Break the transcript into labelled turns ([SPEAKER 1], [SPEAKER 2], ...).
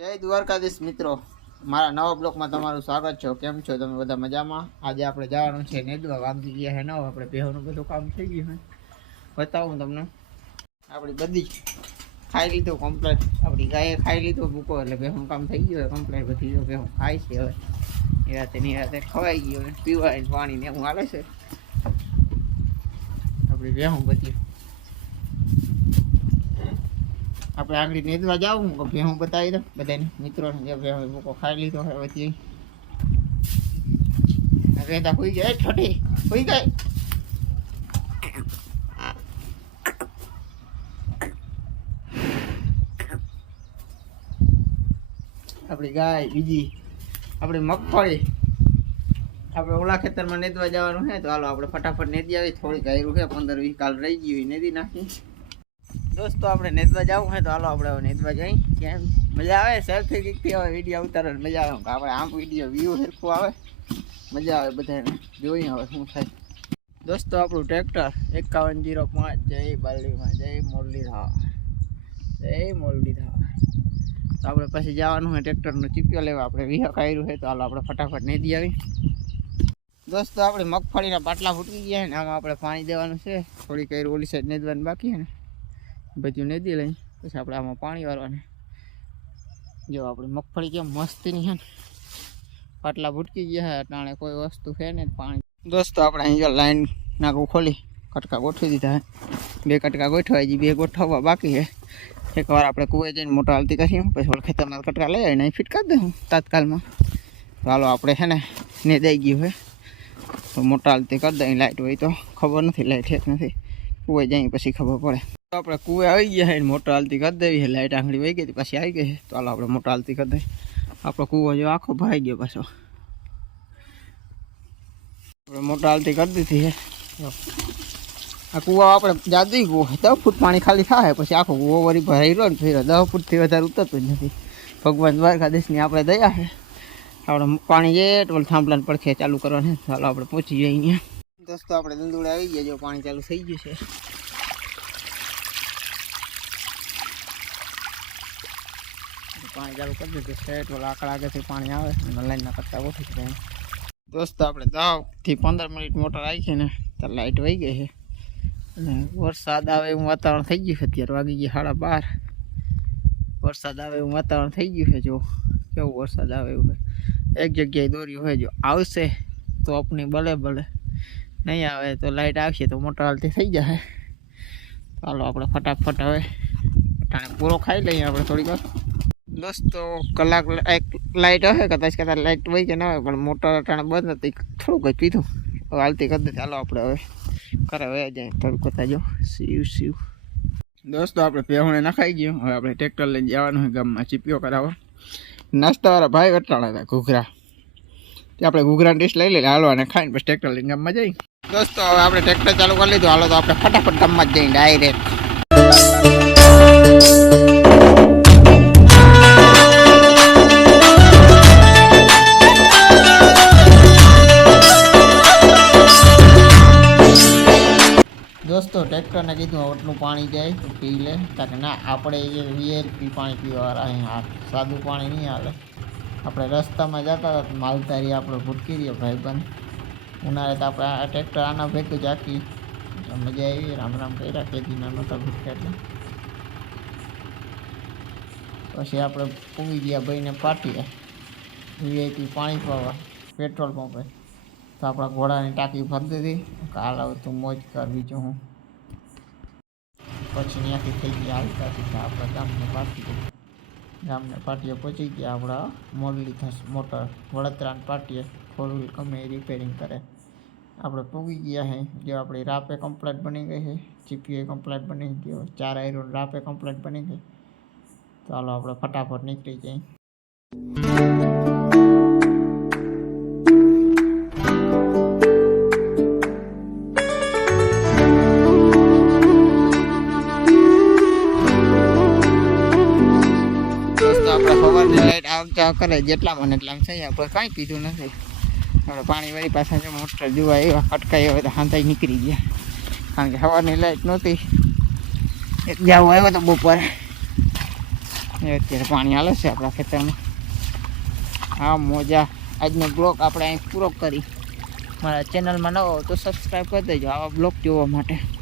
[SPEAKER 1] જય દ્વારકાધીશ મિત્રો. મારા નવા બ્લોકમાં તમારું સ્વાગત છે. કેમ છો તમે બધા મજામાં? આજે આપણે જવાનું છે નેદવા. વાગી ગયા છે નવ. આપણે બેહોનું બધું કામ થઈ ગયું છે બતાવું તમને. આપણી બધી ખાઈ લીધું કમ્પ્લેટ આપણી ગાયે ખાઈ લીધું ભૂકો એટલે બેહું કામ થઈ ગયું હોય કમ્પ્લેટ બધી જો બેહું ખાય છે હવે. એ રાતે ની રાતે ખવાઈ ગયું હોય પીવાય પાણી ને એવું હાલે છે. આપણી બેહું બધી. આપણે આગળ નેદવા જાવું કે ભેહું બતાવી દઉં, બધાને મિત્રોને જે ભેહું ભૂકો ખાઈ લીધો હોય પછી. રેતા હોઈ ગયા છોટી હોઈ ગઈ આપણી ગાય બીજી, આપણી મગફળી. આપણે ઓલા ખેતરમાં નેદવા જવાનું છે, તો હાલો આપણે ફટાફટ નેદી આવી થોડી ગાયરું છે, પંદર વીસ કાલ રહી ગયું નેદી નાખી. દોસ્તો, આપણે નેદવા જવું હોય તો હાલો આપણે નેદવા જઈ. કેમ? મજા આવે? સેલ્ફી ક્લિકથી હવે વીડિયો ઉતારવાની મજા આવે. આપણે આમ વીડિયો વ્યૂ સરખું આવે. મજા આવે બધાને. જોઈએ હવે શું થાય. દોસ્તો, આપણું ટ્રેક્ટર એકાવન જીરો પાંચ. જય બાલીમાં જય મોરલી જય મોરલી તો આપણે પછી જવાનું હોય ટ્રેક્ટરનો ચીપિયો લેવા. આપણે વિહ કર્યું હોય તો હાલો આપણે ફટાફટ નેદી આવી. દોસ્તો, આપણે મગફળીના પાટલા ફૂટી ગયા ને આમાં આપણે પાણી દેવાનું છે. થોડી કઈ ઓલી સાઈડ નેદવાની બાકી છે ને. બધું નદી લઈ પછી આપણે આમાં પાણી વાળવાને. જો આપણે મગફળી કેમ મસ્તીની છે ને. પાટલા ભૂટકી ગયા છે અટાણે કોઈ વસ્તુ છે ને પાણી. દોસ્તો, આપણે અહીં લાઈન નાખું ખોલી, કટકા ગોઠવી દીધા બે કટકા ગોઠવાય છે, બે ગોઠવવા બાકી છે. એકવાર આપણે કુએ જઈને મોટા હાલતી કરીએ પછી ઓલા ખેતરના કટકા લઈ આવીને ફિટ કરી દઉં તાત્કાલમાં. ચાલો આપણે છે ને ને દઈ ગયું હોય તો મોટા હાલતી કરી દઈએ લાઇટ હોય તો ખબર નથી લાઇટ છે નથી. કુએ જઈ પછી ખબર પડે. તો આપણે કુએ આવી ગયા છે મોટર હાલતી કરી દેવી છે લાઇટ આંગળી વહી ગઈ હતી પછી આવી ગઈ છે તો હાલો આપણે મોટર હાલતી કરી દઈએ આપણો કૂવો જો આખો ભરાઈ ગયો પાછો આપણે મોટર હાલતી કરી દીધી છે જો. આ કૂવો આપણે જાદુઈ કૂવો છે દસ ફૂટ પાણી ખાલી થાય પછી આખો કૂવો વળી ભરાઈ રહ્યો ને ફેર દસ ફૂટથી વધારે ઉતરતું જ નથી ભગવાન દ્વારકાધીશની આપણે દયા છે આપણે પાણી જે ટોલ થાંભલાને પડખે ચાલુ કરવાનું છે ચાલો આપણે પહોંચી જઈએ અહીંયા દોસ્તો આપણે દંદુડે આવી ગયા જો પાણી ચાલુ થઈ ગયું છે પાણી ચાલુ કરી દીધું છે તો લાકડા આગળથી પાણી આવે અને લાઈનના કરતા ઓછી જાય દોસ્તો આપણે દસથી પંદર મિનિટ મોટર આવી છે ને તો લાઇટ વહી ગઈ છે અને વરસાદ આવે એવું વાતાવરણ થઈ ગયું છે અત્યારે વાગી ગયા સાડા બાર વરસાદ આવે એવું વાતાવરણ થઈ ગયું છે જો કેવું વરસાદ આવે એવું છે એક જગ્યાએ દોર્યું હોય જો આવશે તો આપણી ભલે ભલે નહીં આવે તો લાઇટ આવશે તો મોટર હાલતી થઈ જશે ચાલો આપણે ફટાફટ હવે અટાણે પૂરો ખાઈ લઈએ આપણે થોડીક વાર દોસ્તો કલાક એક લાઇટ હશે કદાચ કદાચ લાઇટ હોય કે ના હોય, પણ મોટર અટાણે બંધ હતી થોડુંક જ પીધું. હવે હાલતી કરી દે, ચાલો આપણે હવે કરે હવે જાય થોડુંક કરતા જો શિવ શિવ દોસ્તો આપણે પહેવણે નખાઈ ગયું. હવે આપણે ટ્રેક્ટર લઈને જવાનું હોય ગામમાં. ચીપીઓ કરાવવા નાસ્તાવાળા ભાઈ વટાણા હતા, ઘૂઘરા. તે આપણે ઘૂઘરાની ડીશ લઈ લઈએ હાલો અને ખાઈને પછી ટ્રેક્ટર લઈને ગામમાં જઈ દોસ્તો, હવે આપણે ટ્રેક્ટર ચાલુ કરી લીધું. હાલો તો આપણે ફટાફટ ગામમાં જ જઈએ ડાયરેક્ટ ટ્રેક્ટરને કીધું આટલું પાણી જાય તો પી લે કારણ કે ના આપણે એ વીએલપી પાણી પીવાવાળા અહીં આ સાદું પાણી નહીં હાલે આપણે રસ્તામાં જતા હતા તો માલધારી આપણે ભૂટકી દઈએ ભાઈબંધ ઉનાળે તો આપણે આ ટ્રેક્ટર આના ભેગું જ આખી એટલે મજા આવી રામ રામ કર્યા કેદીના નહોતા ભૂટક્યા એટલે પછી આપણે પૂગી ગયા ભાઈને પાટીએ વીઆઈપી પાણી પાવા પેટ્રોલ પંપે તો આપણા ઘોડાની ટાંકી ભરી દીધી કાલ હવે તું મોજ કર બીજું હું પછી ત્યાંથી થઈ ગયા હાલતા સીધા આપણા ગામને પાટીએ ગામને પાટીએ પહોંચી ગયા આપણા મોડલી થશે મોટર વડોદરાની પાટીએ ફોર વ્હીલ ગમે એ રિપેરિંગ કરે આપણે પૂગી ગયા હે જો આપણી રાપે કમ્પ્લેટ બની ગઈ છે ચીપીએ કમ્પ્લેટ બની ગયો ચાર આયરોન રાપે કમ્પ્લેટ બની ગઈ ચાલો આપણે ફટાફટ નીકળી જઈએ લાઈટ કરે, જેટલા મને એટલા થઈ આપણે કાંઈ પીધું નથી. આપણે પાણી વાળી પાછા જો મોટર જોવા એવા ખટકાઈ હવે તો હાંતાઈ નીકળી ગયા. કારણ કે સવારની લાઈટ નહોતી. એક જાવ આવ્યો તો બપોરે. એ અત્યારે પાણી હાલે છે આપણા ખેતરમાં. હા, મોજા. આજનો બ્લોગ આપણે અહીં પૂરો કરી. મારા ચેનલમાં નવો હો તો સબસ્ક્રાઈબ કરી દેજો. આવા બ્લોગ જોવા માટે.